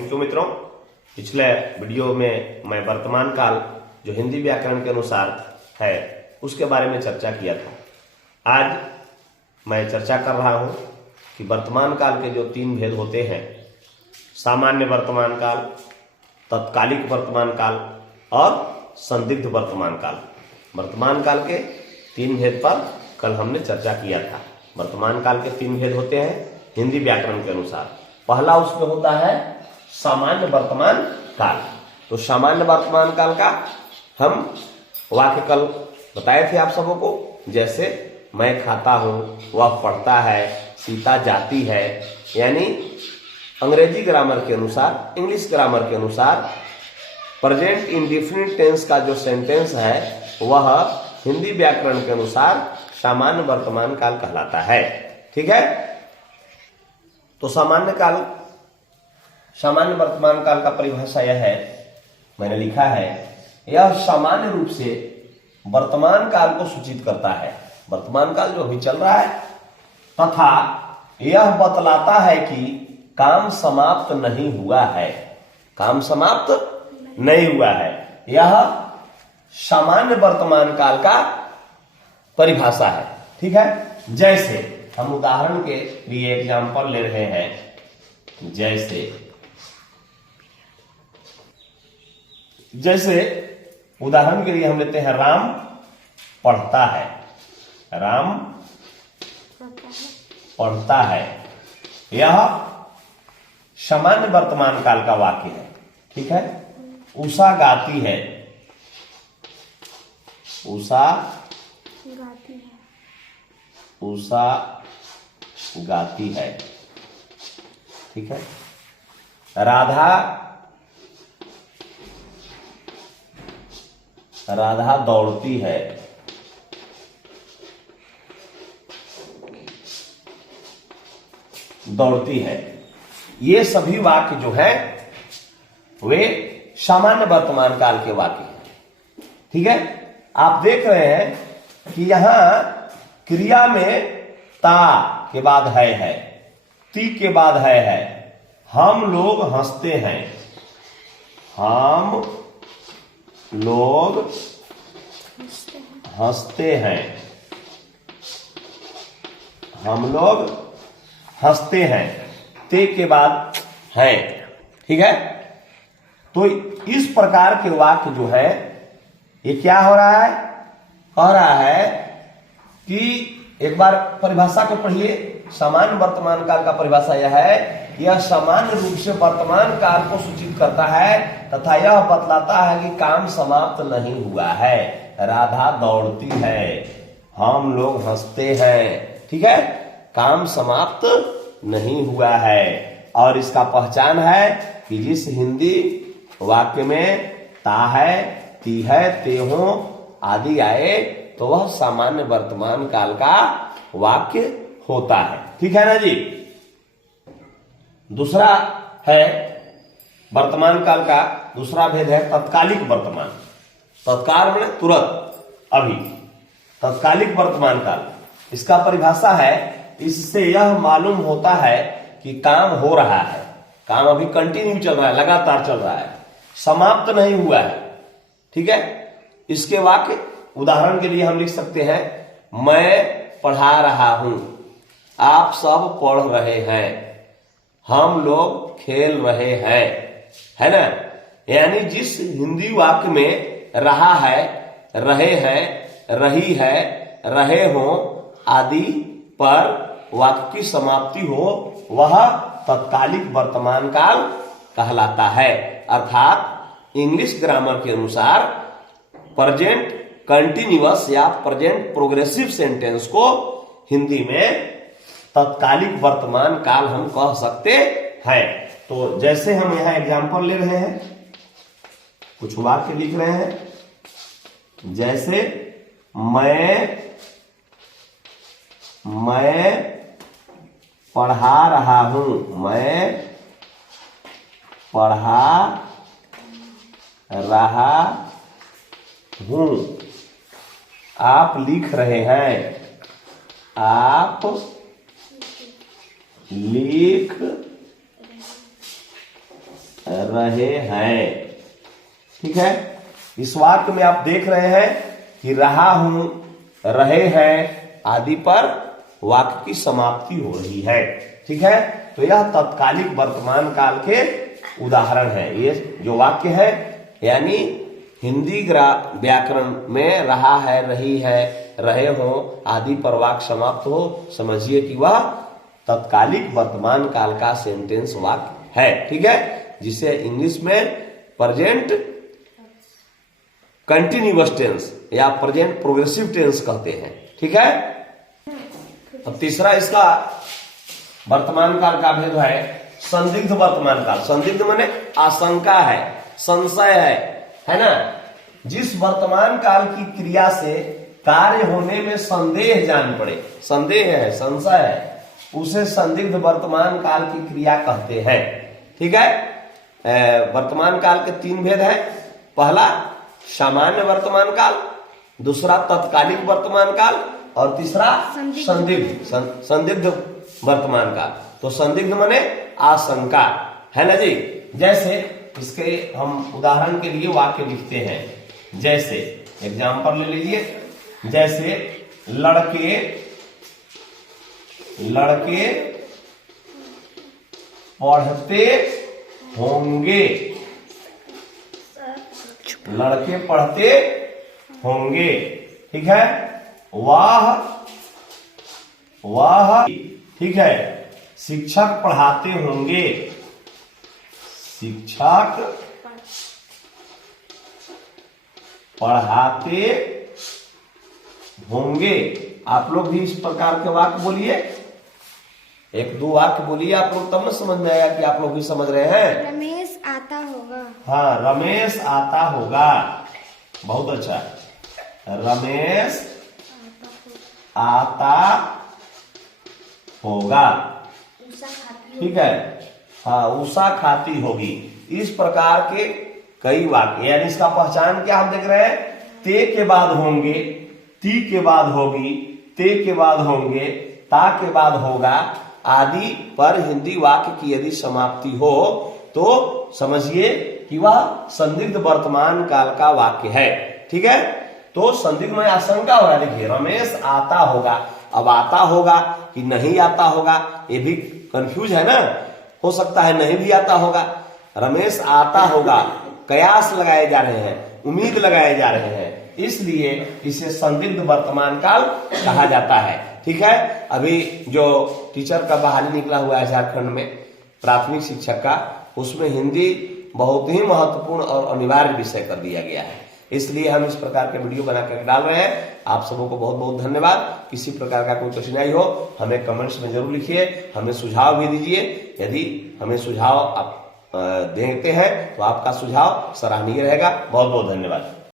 Thank you मित्रों। पिछले video में मैं वर्तमान काल जो हिंदी व्याकरण के अनुसार है उसके बारे में चर्चा किया था। आज मैं चर्चा कर रहा हूं कि वर्तमान काल के जो तीन भेद होते हैं, सामान्य वर्तमान काल, तत्कालिक वर्तमान काल और संदिग्ध वर्तमान काल। वर्तमान काल के तीन भेद पर कल हमने चर्चा किया था। वर्तमान काल के तीन भेद होते हैं हिंदी व्याकरण के अनुसार। पहला उसमें होता है सामान्य वर्तमान काल। तो सामान्य वर्तमान काल का हम वाक्य कल बताए थे आप सबों को, जैसे मैं खाता हूं, वह पढ़ता है, सीता जाती है। यानी अंग्रेजी ग्रामर के अनुसार, इंग्लिश ग्रामर के अनुसार प्रेजेंट इंडेफिनिट टेंस का जो सेंटेंस है वह हिंदी व्याकरण के अनुसार सामान्य वर्तमान काल कहलाता है। ठीक है। तो सामान्य वर्तमान काल का परिभाषा यह है, मैंने लिखा है, यह सामान्य रूप से वर्तमान काल को सूचित करता है। वर्तमान काल जो अभी चल रहा है, तथा यह बतलाता है कि काम समाप्त नहीं हुआ है। काम समाप्त नहीं हुआ है। यह सामान्य वर्तमान काल का परिभाषा है। ठीक है। जैसे हम उदाहरण के लिए एग्जाम्पल ले रहे हैं, जैसे उदाहरण के लिए हम लेते हैं राम पढ़ता है। राम पढ़ता है, यह सामान्य वर्तमान काल का वाक्य है। ठीक है। उषा गाती है, उषा गाती है। ठीक है। राधा दौड़ती है। ये सभी वाक्य जो है वे सामान्य वर्तमान काल के वाक्य हैं। ठीक है। आप देख रहे हैं कि यहां क्रिया में ता के बाद है, ती के बाद है। हम लोग हंसते हैं, हम लोग हंसते हैं, हम लोग हंसते हैं, ते के बाद है। ठीक है। तो इस प्रकार के वाक्य जो है ये क्या हो रहा है, कह रहा है कि एक बार परिभाषा को पढ़िए। सामान्य वर्तमान काल का परिभाषा यह है, यह सामान्य रूप से वर्तमान काल को सूचित करता है तथा यह बतलाता है कि काम समाप्त नहीं हुआ है। राधा दौड़ती है, हम लोग हंसते हैं। ठीक है। काम समाप्त नहीं हुआ है। और इसका पहचान है कि जिस हिंदी वाक्य में ता है, ती है, ते हो आदि आए तो वह सामान्य वर्तमान काल का वाक्य होता है। ठीक है ना जी। दूसरा है वर्तमान काल का दूसरा भेद है तत्कालिक वर्तमान। तत्काल में तुरंत, अभी। तत्कालिक वर्तमान काल, इसका परिभाषा है, इससे यह मालूम होता है कि काम हो रहा है, काम अभी कंटिन्यू चल रहा है, लगातार चल रहा है, समाप्त नहीं हुआ है। ठीक है। इसके वाक्य उदाहरण के लिए हम लिख सकते हैं, मैं पढ़ा रहा हूं, आप सब पढ़ रहे हैं, हम लोग खेल रहे हैं। है ना। यानी जिस हिंदी वाक्य में रहा है, रहे हैं, रही है, रहे हो आदि पर वाक्य की समाप्ति हो वह तत्कालिक वर्तमान काल कहलाता है। अर्थात इंग्लिश ग्रामर के अनुसार प्रेजेंट कंटिन्यूअस या प्रेजेंट प्रोग्रेसिव सेंटेंस को हिंदी में तत्कालिक वर्तमान काल हम कह सकते हैं। तो जैसे हम यहां एग्जाम्पल ले रहे हैं, कुछ वाक्य लिख रहे हैं, जैसे मैं पढ़ा रहा हूं, मैं पढ़ा रहा हूं, आप लिख रहे हैं, आप लिख रहे हैं। ठीक है, इस वाक्य में आप देख रहे हैं कि रहा हूं, रहे हैं आदि पर वाक्य की समाप्ति हो रही है। ठीक है, तो यह तत्कालिक वर्तमान काल के उदाहरण है। ये जो वाक्य है यानी हिंदी व्याकरण में रहा है, रही है, रहे हो आदि पर वाक्य समाप्त हो, समझिए कि वह तत्कालिक वर्तमान काल का सेंटेंस वाक्य है। ठीक है, जिसे इंग्लिश में प्रेजेंट कंटिन्यूअस टेंस या प्रेजेंट प्रोग्रेसिव टेंस कहते हैं। ठीक है, अब तीसरा इसका वर्तमान काल का भेद है संदिग्ध वर्तमान काल। संदिग्ध माने आशंका है, संशय है ना। जिस वर्तमान काल की क्रिया से कार्य होने में संदेह जान पड़े, संदेह है, संशय है, उसे संदिग्ध वर्तमान काल की क्रिया कहते हैं। ठीक है, वर्तमान काल के तीन भेद है। पहला सामान्य वर्तमान काल, दूसरा तत्कालिक वर्तमान काल और तीसरा संदिग्ध वर्तमान काल। तो संदिग्ध माने आशंका है ना जी। जैसे इसके हम उदाहरण के लिए वाक्य लिखते हैं। जैसे एग्जाम्पल ले लीजिए, जैसे लड़के पढ़ते होंगे, लड़के पढ़ते होंगे। ठीक है, वाह, ठीक है, शिक्षक पढ़ाते होंगे, शिक्षक पढ़ाते होंगे। आप लोग भी इस प्रकार के वाक्य बोलिए, एक दो वाक्य बोलिए आप लोग, तब न समझ में आएगा कि आप लोग भी समझ रहे हैं। रमेश आता होगा। हाँ, रमेश आता होगा, बहुत अच्छा। रमेश आता होगा, ठीक है। हाँ, उषा खाती होगी। इस प्रकार के कई वाक्य, यानी इसका पहचान क्या हम देख रहे हैं। ते के बाद होंगे, ती के बाद होगी, ते के बाद होंगे, ता के बाद होगा आदि पर हिंदी वाक्य की यदि समाप्ति हो तो समझिए कि वह संदिग्ध वर्तमान काल का वाक्य है। ठीक है, तो संदिग्ध में आशंका होगा। देखिए, रमेश आता होगा, अब आता होगा कि नहीं आता होगा, ये भी कंफ्यूज है ना। हो सकता है नहीं भी आता होगा। रमेश आता होगा, कयास लगाए जा रहे हैं, उम्मीद लगाए जा रहे हैं, इसलिए इसे संदिग्ध वर्तमान काल कहा जाता है। ठीक है, अभी जो टीचर का बहाली निकला हुआ है झारखंड में प्राथमिक शिक्षक का, उसमें हिंदी बहुत ही महत्वपूर्ण और अनिवार्य विषय कर दिया गया है। इसलिए हम इस प्रकार के वीडियो बनाकर डाल रहे हैं। आप सबों को बहुत बहुत धन्यवाद। किसी प्रकार का कोई कठिनाई हो हमें कमेंट्स में जरूर लिखिए, हमें सुझाव भी दीजिए। यदि हमें सुझाव आप देते हैं तो आपका सुझाव सराहनीय रहेगा। बहुत बहुत धन्यवाद।